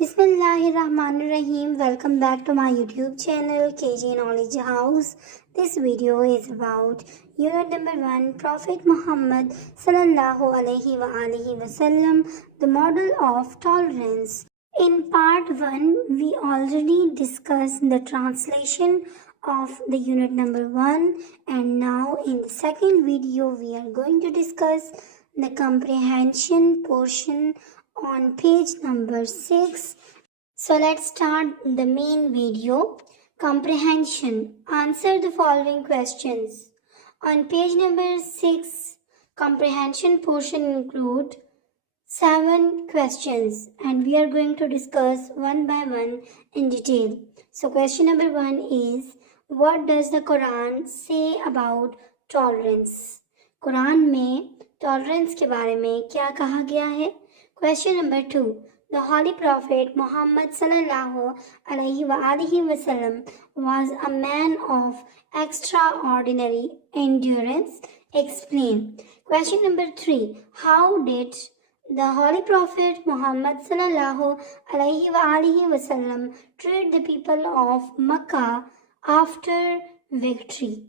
Bismillahirrahmanirrahim. Welcome back to my YouTube channel KJ Knowledge House. This video is about unit number 1, Prophet Muhammad sallallahu alaihi wasallam, the model of tolerance. In part 1, we already discussed the translation of the unit number 1, and now in the second video we are going to discuss the comprehension portion on page number 6. So let's start the main video. Comprehension. Answer the following questions. On page number 6, comprehension portion include 7 questions and we are going to discuss one by one in detail. So question number 1 is, what does the Quran say about tolerance? Quran में tolerance के बारे में क्या कहा गया है? Question number 2. The Holy Prophet Muhammad sallallahu alaihi wasallam was a man of extraordinary endurance. Explain. Question number 3. How did the Holy Prophet Muhammad sallallahu alaihi wasallam treat the people of Makkah after victory?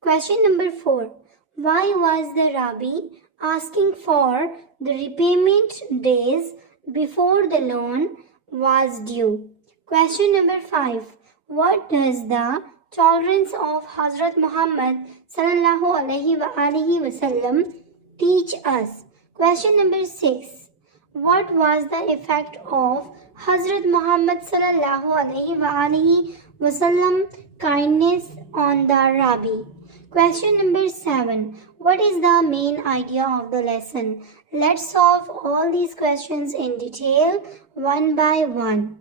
Question number 4. Why was the Rabbi asking for the repayment days before the loan was due? Question number 5. What does the tolerance of Hazrat Muhammad sallallahu alaihi wasallam teach us? Question number 6. What was the effect of Hazrat Muhammad sallallahu alaihi wasallam kindness on the Rabbi? Question number 7. What is the main idea of the lesson? Let's solve all these questions in detail one by one.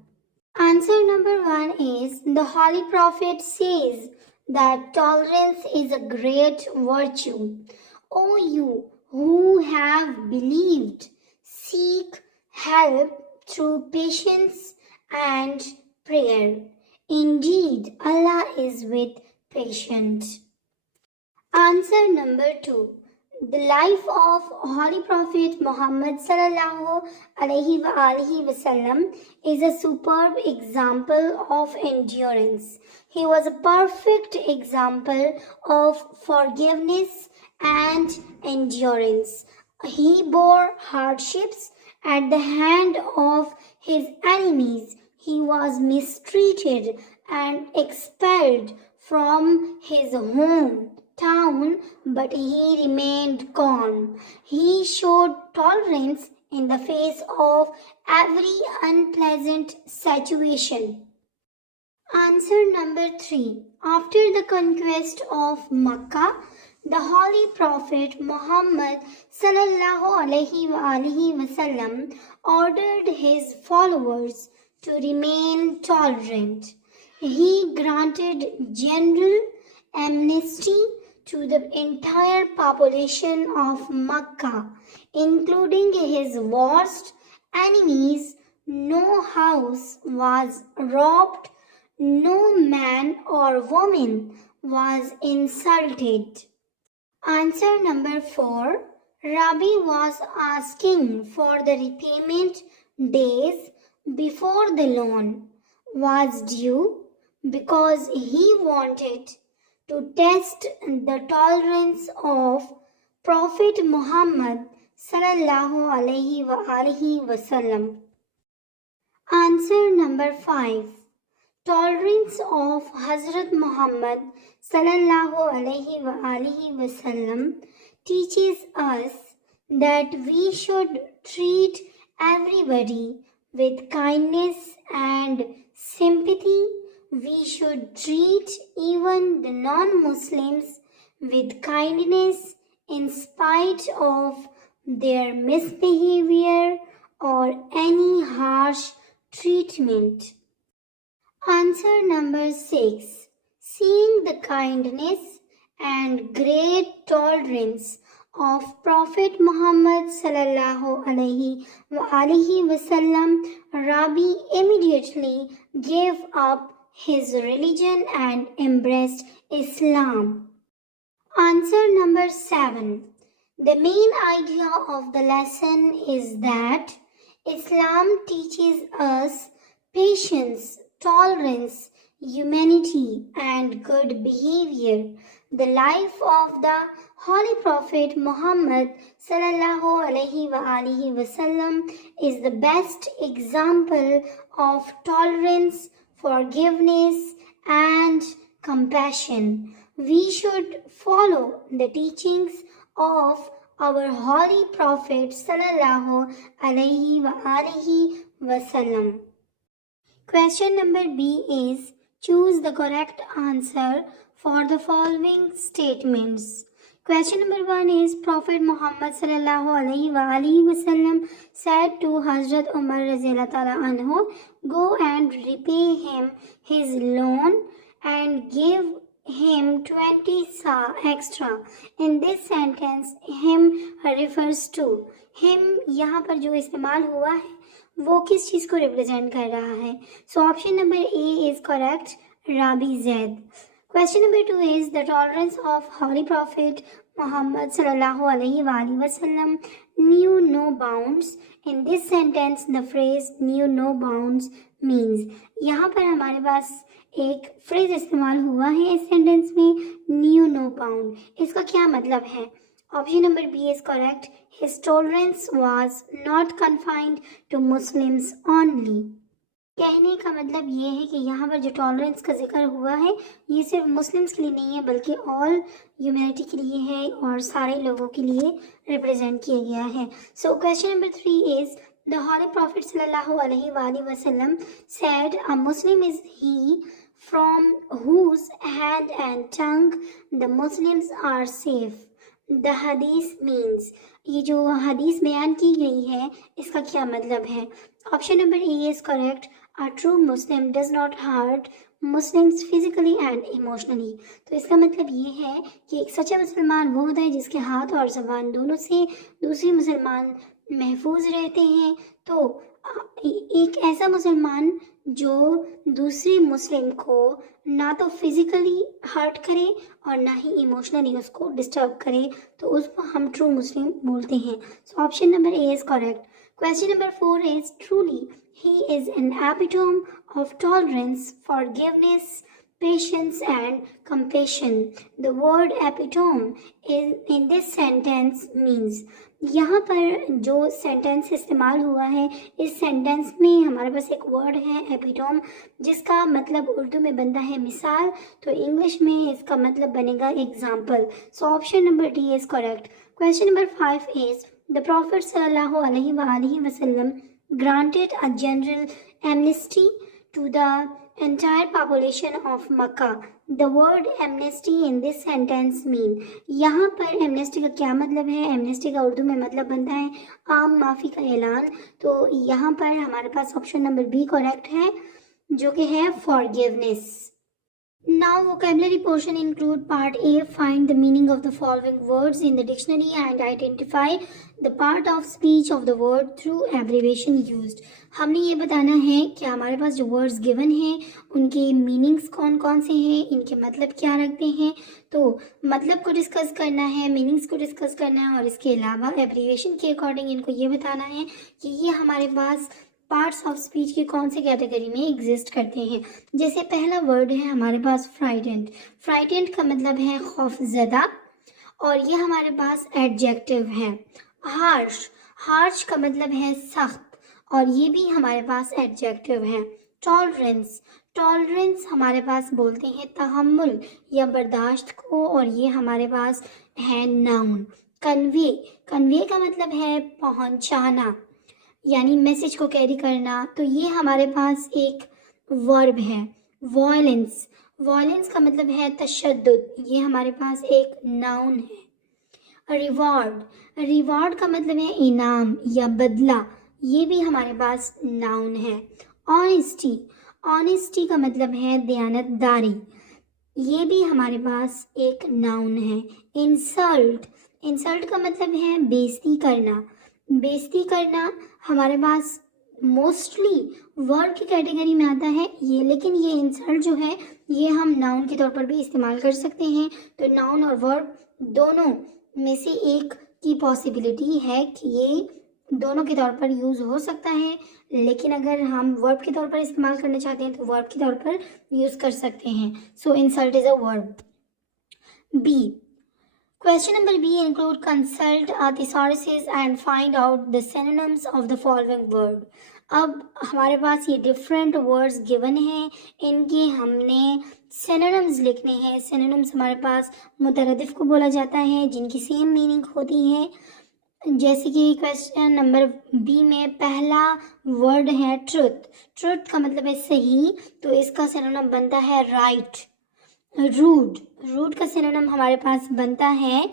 Answer number 1 is, the Holy Prophet says that tolerance is a great virtue. O you who have believed, seek help through patience and prayer. Indeed, Allah is with patience. Answer number 2. The life of Holy Prophet Muhammad sallallahu alaihi wasallam is a superb example of endurance. He was a perfect example of forgiveness and endurance. He bore hardships at the hand of his enemies. He was mistreated and expelled from his hometown, but he remained calm. He showed tolerance in the face of every unpleasant situation. Answer number 3. After the conquest of Makkah, the Holy Prophet Muhammad sallallahu alaihi wasallam ordered his followers to remain tolerant. He granted general amnesty to the entire population of Makkah, including his worst enemies. No house was robbed, no man or woman was insulted. Answer number 4. Rabbi was asking for the repayment days before the loan was due because he wanted to test the tolerance of Prophet Muhammad sallallahu alaihi wasallam. Answer number 5. Tolerance of Hazrat Muhammad sallallahu alaihi wasallam teaches us that we should treat everybody with kindness and sympathy. We should treat even the non-Muslims with kindness in spite of their misbehavior or any harsh treatment. Answer number 6. Seeing the kindness and great tolerance of Prophet Muhammad sallallahu alaihi wasallam, Rabbi immediately gave up his religion and embraced Islam. Answer number 7. The main idea of the lesson is that Islam teaches us patience, tolerance, humanity, and good behavior. The life of the Holy Prophet Muhammad sallallahu alaihi wasallam is the best example of tolerance, forgiveness, and compassion. We should follow the teachings of our Holy Prophet sallallahu alaihi wasallam. Question number B is choose the correct answer for the following statements. Question number 1 is Prophet Muhammad sallallahu alaihi wasallam said to Hazrat Umar radhiyallahu ta'ala anhu, go and repay him his loan and give him 20 sa extra. In this sentence, him refers to. him यहाँ पर जो इस्तेमाल हुआ है वो किस चीज़ को represent कर रहा है? So option number A is correct, Rabi Zaid. Question number 2 is the tolerance of Holy Prophet Muhammad sallallahu alaihi wasallam knew no bounds. In this sentence, the phrase knew no bounds means. यहाँ पर हमारे पास एक phrase इस्तेमाल हुआ है इस sentence में, knew no bound. इसका क्या मतलब है? Option number B is correct. His tolerance was not confined to Muslims only. कहने का मतलब ये है कि यहाँ पर जो टॉलरेंस का जिक्र हुआ है ये सिर्फ मुस्लिम्स के लिए नहीं है बल्कि ऑल ह्यूमैनिटी के लिए है और सारे लोगों के लिए रिप्रेजेंट किया गया है. So question number 3 is the holy prophet सल्लल्लाहु अलैहि वसल्लम said a Muslim is he from whose hand and tongue the Muslims are safe. The हदीस मीन्स. ये जो हदीस बयान की गई है इसका क्या मतलब है? Option number A is correct. A true Muslim does not hurt Muslims physically and emotionally. तो इसका मतलब ये है कि एक सच्चा मुसलमान वो होता है जिसके हाथ और ज़बान दोनों से दूसरे मुसलमान महफूज रहते हैं. तो एक ऐसा मुसलमान जो दूसरे मुस्लिम को ना तो फिजिकली हर्ट करे और ना ही इमोशनली उसको डिस्टर्ब करे तो उसको हम ट्रू मुस्लिम बोलते हैं. सो option number A is correct. Question number 4 is truly he is an epitome of tolerance, forgiveness, patience and compassion. The word epitome in this sentence means. यहाँ पर जो सेंटेंस इस्तेमाल हुआ है इस सेंटेंस में हमारे पास एक वर्ड है एपिटोम जिसका मतलब उर्दू में बनता है मिसाल, तो इंग्लिश में इसका मतलब बनेगा example. So option number D is correct. Question number 5 is The Prophet sallallahu alaihi wasallam granted a general amnesty to the entire population of Makkah. The word amnesty in this sentence mean. यहाँ पर amnesty का क्या मतलब है? amnesty का उर्दू में मतलब बनता है आम माफ़ी का ऐलान. तो यहाँ पर हमारे पास ऑप्शन नंबर बी करेक्ट है जो कि है forgiveness. Now vocabulary portion include part A. Find the meaning of the following words in the dictionary and identify the part of speech of the word through abbreviation used. हमने ये बताना है कि हमारे पास जो words given हैं उनके meanings कौन कौन से हैं, इनके मतलब क्या रखते हैं. तो मतलब को डिस्कस करना है, meanings को डिस्कस करना है और इसके अलावा abbreviation के अकॉर्डिंग इनको ये बताना है कि ये हमारे पास पार्ट्स ऑफ स्पीच की कौन से कैटेगरी में एग्जिस्ट करते हैं. जैसे पहला वर्ड है हमारे पास फ्राइटेंड. फ्राइटेंड का मतलब है खौफजदा और ये हमारे पास एडजेक्टिव है. हार्श. हार्श का मतलब है सख्त और ये भी हमारे पास एडजेक्टिव है. टॉलरेंस. टॉलरेंस हमारे पास बोलते हैं तहम्मुल या बर्दाश्त को और ये हमारे पास है नाउन. कन्वे. कन्वे का मतलब है पहुंचाना यानी मैसेज को कैरी करना, तो ये हमारे पास एक वर्ब है. वॉयलेंस. वॉयलेंस का मतलब है तशद्दुद, ये हमारे पास एक नाउन है. रिवॉर्ड. रिवॉर्ड का मतलब है इनाम या बदला, ये भी हमारे पास नाउन है. ऑनेस्टी. ऑनेस्टी का मतलब है दयानतदारी, ये भी हमारे पास एक नाउन है. इंसल्ट. इंसल्ट का मतलब है बेइज्जती करना. बेइज्जती करना हमारे पास मोस्टली वर्ब की कैटेगरी में आता है ये, लेकिन ये इंसल्ट जो है ये हम नाउन के तौर पर भी इस्तेमाल कर सकते हैं. तो नाउन और वर्ब दोनों में से एक की पॉसिबिलिटी है कि ये दोनों के तौर पर यूज़ हो सकता है, लेकिन अगर हम वर्ब के तौर पर इस्तेमाल करना चाहते हैं तो वर्ब के तौर पर यूज़ कर सकते हैं. So insult is a verb. B. Question number B include consult thesaurus and find out the synonyms of the following word. अब हमारे पास ये डिफरेंट वर्ड्स गिवन हैं, इनके हमने सिनोनिम्स लिखने हैं. सिनोनिम्स हमारे पास मुतरदिफ को बोला जाता है जिनकी सेम मीनिंग होती है. जैसे कि क्वेश्चन नंबर बी में पहला वर्ड है ट्रुथ. ट्रुथ का मतलब है सही, तो इसका सिनोनिम बनता है राइट. रूड. रूड का सिनोनिम हमारे पास बनता है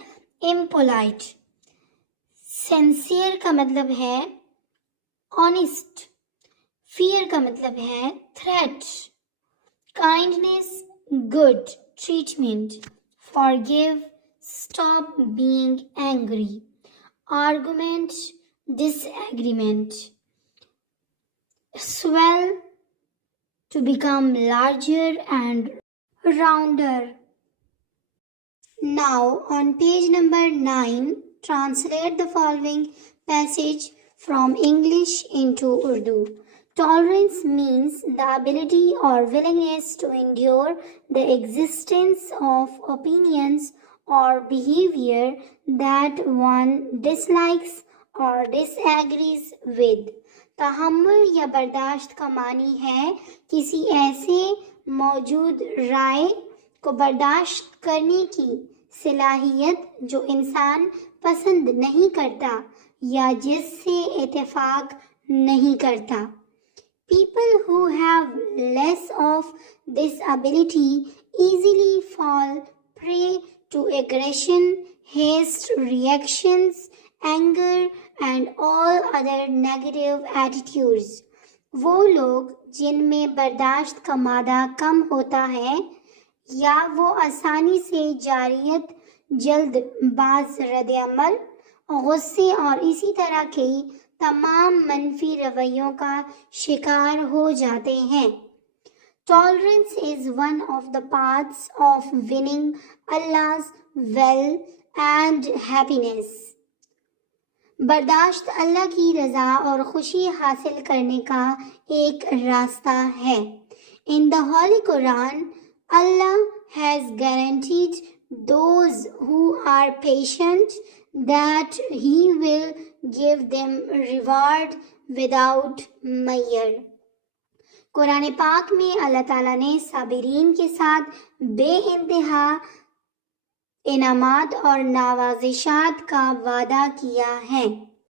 इम्पोलाइट. सिंसियर का मतलब है ऑनेस्ट. फियर का मतलब है threat. Kindness good treatment. Forgive stop being angry. Argument disagreement. Swell to become larger and rounder. Now on page number 9, translate the following passage from English into Urdu. Tolerance means the ability or willingness to endure the existence of opinions or behavior that one dislikes or disagrees with. तहम्मुल या बर्दाश्त का मानी है किसी ऐसे मौजूद राय को बर्दाश्त करने की सलाहियत जो इंसान पसंद नहीं करता या जिससे इत्तेफाक नहीं करता. People who have less of this ability easily fall prey to aggression, haste reactions, anger and all other negative attitudes. वो लोग जिनमें बर्दाश्त का मादा कम होता है या वो आसानी से जारियत, जल्दबाज रद्द-ए-अमल, गुस्से और इसी तरह के तमाम मनफी रवैयों का शिकार हो जाते हैं. Tolerance is one of the paths of winning Allah's will and happiness. बर्दाश्त अल्लाह की रज़ा और खुशी हासिल करने का एक रास्ता है. In the Holy Quran, Allah has guaranteed those who are patient that He will give them reward without measure. Quran पाक में अल्लाह ताला ने साबिरीन के साथ बेइंतहा इनामात और नवाजिशात का वादा किया है.